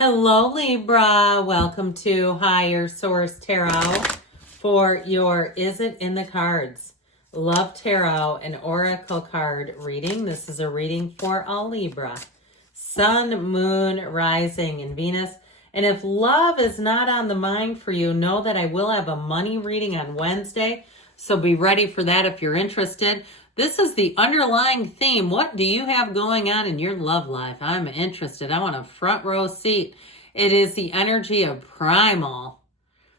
Hello, Libra. Welcome to Higher Source Tarot for your Is It in the Cards? Love Tarot and Oracle card reading. This is a reading for all Libra. Sun, Moon, Rising, and Venus. And if love is not on the mind for you, know that I will have a money reading on Wednesday. So be ready for that if you're interested. This is the underlying theme. What do you have going on in your love life? I'm interested. I want a front row seat. It is the energy of primal.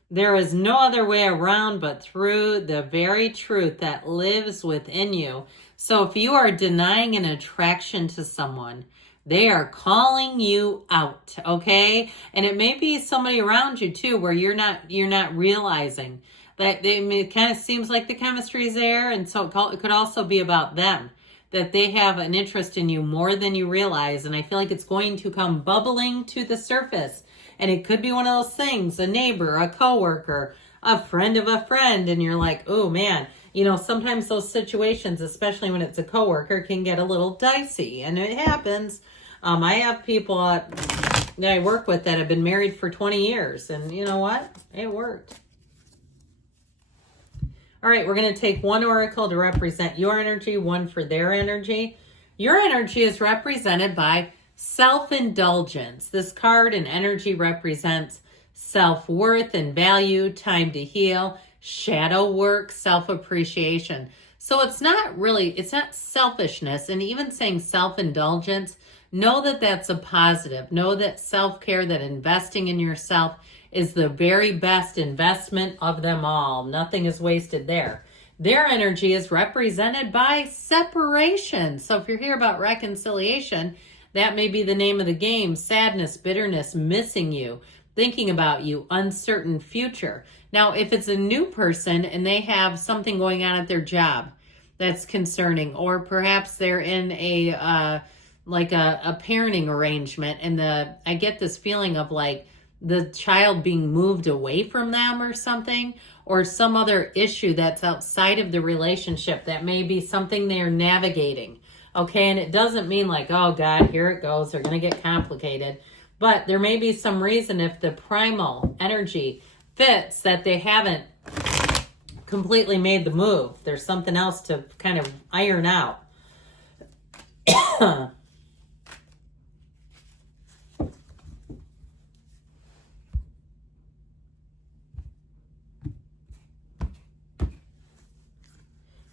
There is no other way around but through the very truth that lives within you. So if you are denying an attraction to someone, they are calling you out, okay? And it may be somebody around you too where you're not realizing that it kind of seems like the chemistry is there, and so it could also be about them, that they have an interest in you more than you realize, and I feel like it's going to come bubbling to the surface, and it could be one of those things, a neighbor, a coworker, a friend of a friend, and you're like, oh man, sometimes those situations, especially when it's a coworker, can get a little dicey, and it happens. I have people that I work with that have been married for 20 years, and you know what? It worked. All right, we're going to take one oracle to represent your energy, one for their energy. Your energy is represented by self-indulgence. This card and energy represents self-worth and value, time to heal, shadow work, self-appreciation. So it's not selfishness. And even saying self-indulgence, know that that's a positive. Know that self-care, that investing in yourself is the very best investment of them all. Nothing is wasted there. Their energy is represented by separation. So if you're here about reconciliation, that may be the name of the game. Sadness, bitterness, missing you, thinking about you, uncertain future. Now, if it's a new person and they have something going on at their job that's concerning, or perhaps they're in a parenting arrangement, and I get this feeling of like the child being moved away from them or something, or some other issue that's outside of the relationship that may be something they're navigating. Okay, and it doesn't mean like, oh God, here it goes, they're going to get complicated. But there may be some reason if the primal energy fits that they haven't completely made the move. There's something else to kind of iron out.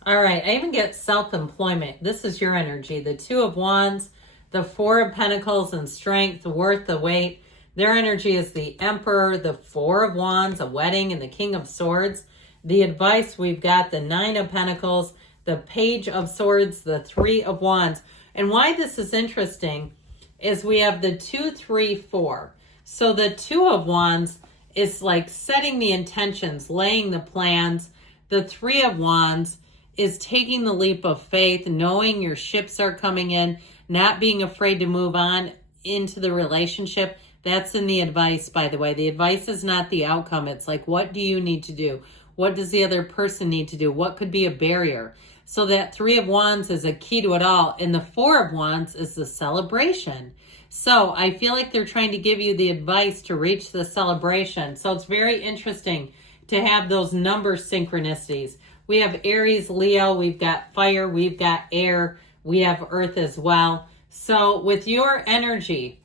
All right, I even get self-employment. This is your energy. The Two of Wands, the Four of Pentacles, and strength, the worth, the weight. Their energy is the Emperor, the Four of Wands, a wedding, and the King of Swords. The advice, we've got the Nine of Pentacles, the Page of Swords, the Three of Wands. And why this is interesting is we have the 2, 3, 4. So the Two of Wands is like setting the intentions, laying the plans. The Three of Wands is taking the leap of faith, knowing your ships are coming in, not being afraid to move on into the relationship. That's in the advice, by the way. The advice is not the outcome. It's like, what do you need to do? What does the other person need to do? What could be a barrier? So that Three of Wands is a key to it all. And the Four of Wands is the celebration. So I feel like they're trying to give you the advice to reach the celebration. So it's very interesting to have those number synchronicities. We have Aries, Leo, we've got fire, we've got air, we have earth as well. So with your energy,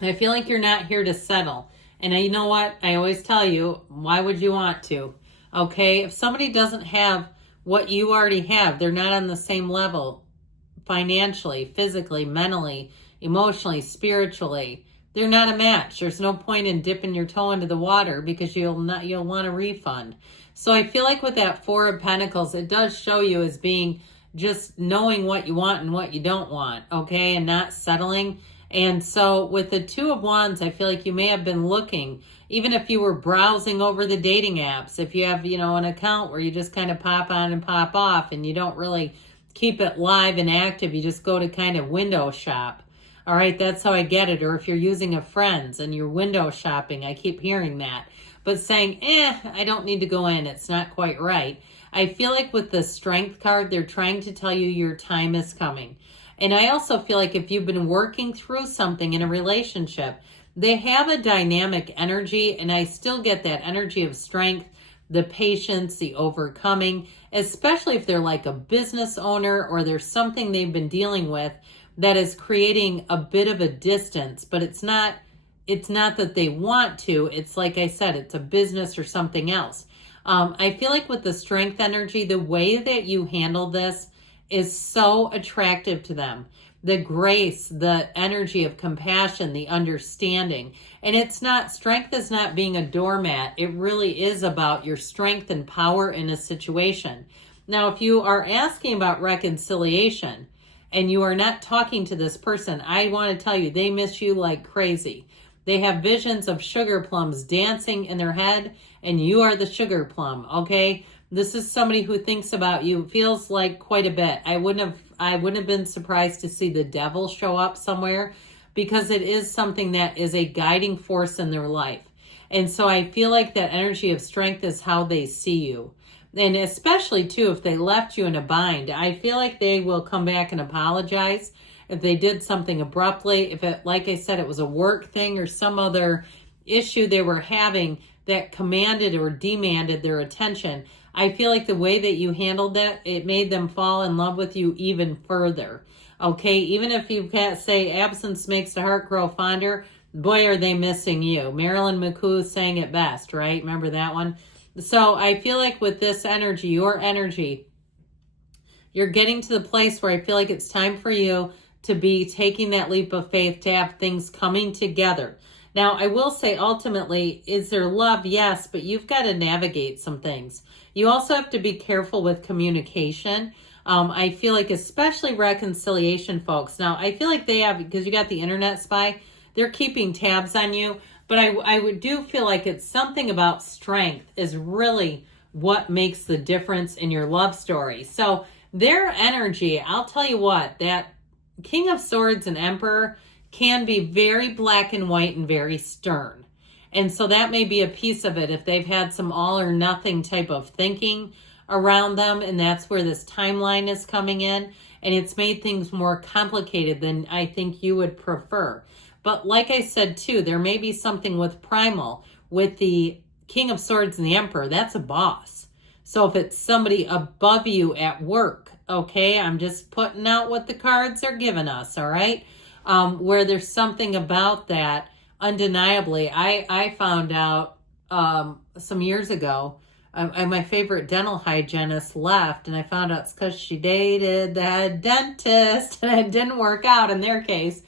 I feel like you're not here to settle. And you know what? I always tell you, why would you want to? Okay, if somebody doesn't have what you already have, they're not on the same level financially, physically, mentally, emotionally, spiritually. They're not a match. There's no point in dipping your toe into the water because you'll want a refund. So I feel like with that Four of Pentacles, it does show you as being just knowing what you want and what you don't want, okay, and not settling. And so with the Two of Wands, I feel like you may have been looking, even if you were browsing over the dating apps, if you have, an account where you just kind of pop on and pop off and you don't really keep it live and active, you just go to kind of window shop. All right, that's how I get it. Or if you're using a Friends and you're window shopping, I keep hearing that. But saying, I don't need to go in, it's not quite right. I feel like with the Strength card, they're trying to tell you your time is coming. And I also feel like if you've been working through something in a relationship, they have a dynamic energy, and I still get that energy of strength, the patience, the overcoming, especially if they're like a business owner or there's something they've been dealing with that is creating a bit of a distance, but it's not that they want to. It's like I said, it's a business or something else. I feel like with the strength energy, the way that you handle this is so attractive to them. The grace, the energy of compassion, the understanding. And strength is not being a doormat. It really is about your strength and power in a situation. Now, if you are asking about reconciliation and you are not talking to this person, I want to tell you, they miss you like crazy. They have visions of sugar plums dancing in their head, and you are the sugar plum, okay? This is somebody who thinks about you, feels like quite a bit. I wouldn't have been surprised to see the devil show up somewhere, because it is something that is a guiding force in their life. And so I feel like that energy of strength is how they see you. And especially too, if they left you in a bind, I feel like they will come back and apologize if they did something abruptly. If it, like I said, it was a work thing or some other issue they were having that commanded or demanded their attention, I feel like the way that you handled that, it made them fall in love with you even further. Okay, even if you can't say absence makes the heart grow fonder, boy, are they missing you. Marilyn McCoo sang it best, right? Remember that one? So I feel like with this energy, your energy, you're getting to the place where I feel like it's time for you to be taking that leap of faith, to have things coming together. Now, I will say ultimately, is there love? Yes, but you've got to navigate some things. You also have to be careful with communication. I feel like especially reconciliation folks. Now, I feel like they have, because you got the internet spy, they're keeping tabs on you. But I do feel like it's something about strength is really what makes the difference in your love story. So their energy, I'll tell you what, that King of Swords and Emperor can be very black and white and very stern. And so that may be a piece of it if they've had some all or nothing type of thinking around them, and that's where this timeline is coming in, and it's made things more complicated than I think you would prefer. But like I said too, there may be something with Primal, with the King of Swords and the Emperor. That's a boss. So if it's somebody above you at work, okay, I'm just putting out what the cards are giving us, all right? Where there's something about that, undeniably. I found out some years ago, my favorite dental hygienist left, and I found out it's because she dated that dentist, and it didn't work out in their case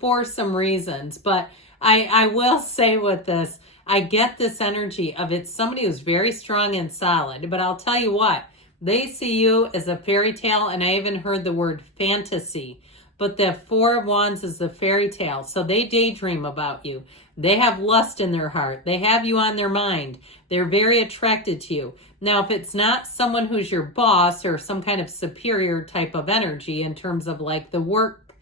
for some reasons. But I will say with this, I get this energy of it's somebody who's very strong and solid, but I'll tell you what, they see you as a fairy tale, and I even heard the word fantasy. But the Four of Wands is the fairy tale. So they daydream about you. They have lust in their heart. They have you on their mind. They're very attracted to you. Now, if it's not someone who's your boss or some kind of superior type of energy in terms of like the work,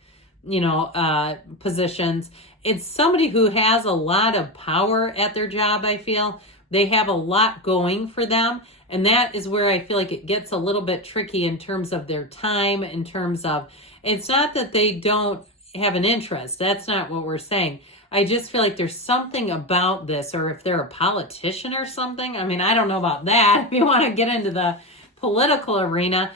positions, it's somebody who has a lot of power at their job, I feel. They have a lot going for them. And that is where I feel like it gets a little bit tricky in terms of their time, in terms of, it's not that they don't have an interest. That's not what we're saying. I just feel like there's something about this, or if they're a politician or something. I mean, I don't know about that if you want to get into the political arena,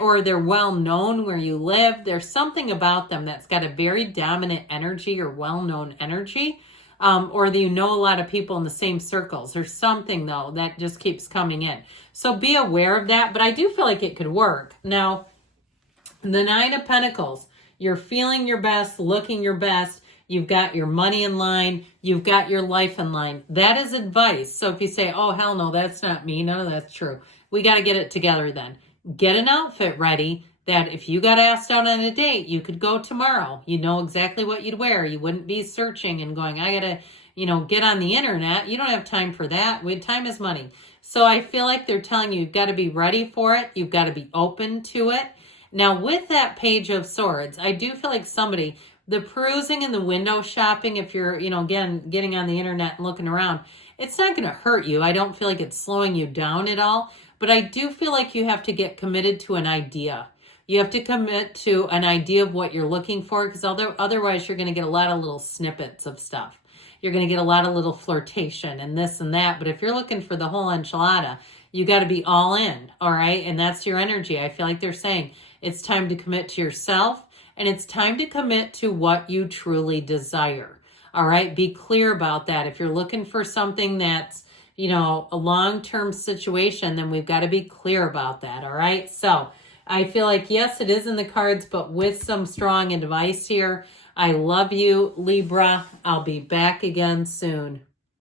or they're well known where you live. There's something about them that's got a very dominant energy or well-known energy, or that you know a lot of people in the same circles. There's something, though, that just keeps coming in. So be aware of that, but I do feel like it could work. Now, the Nine of Pentacles, you're feeling your best, looking your best. You've got your money in line. You've got your life in line. That is advice. So if you say, oh, hell no, that's not me. No, that's true. We got to get it together then. Get an outfit ready that if you got asked out on a date, you could go tomorrow. You know exactly what you'd wear. You wouldn't be searching and going, I got to, get on the internet. You don't have time for that. Time is money. So I feel like they're telling you, you've got to be ready for it. You've got to be open to it. Now, with that Page of Swords, I do feel like somebody, the perusing and the window shopping, if you're, again, getting on the internet and looking around, it's not going to hurt you. I don't feel like it's slowing you down at all. But I do feel like you have to get committed to an idea. You have to commit to an idea of what you're looking for, because otherwise you're going to get a lot of little snippets of stuff. You're going to get a lot of little flirtation and this and that. But if you're looking for the whole enchilada, you got to be all in, all right? And that's your energy. I feel like they're saying it's time to commit to yourself, and it's time to commit to what you truly desire, all right? Be clear about that. If you're looking for something that's, you know, a long-term situation, then we've got to be clear about that, all right? So I feel like, yes, it is in the cards, but with some strong advice here. I love you, Libra. I'll be back again soon.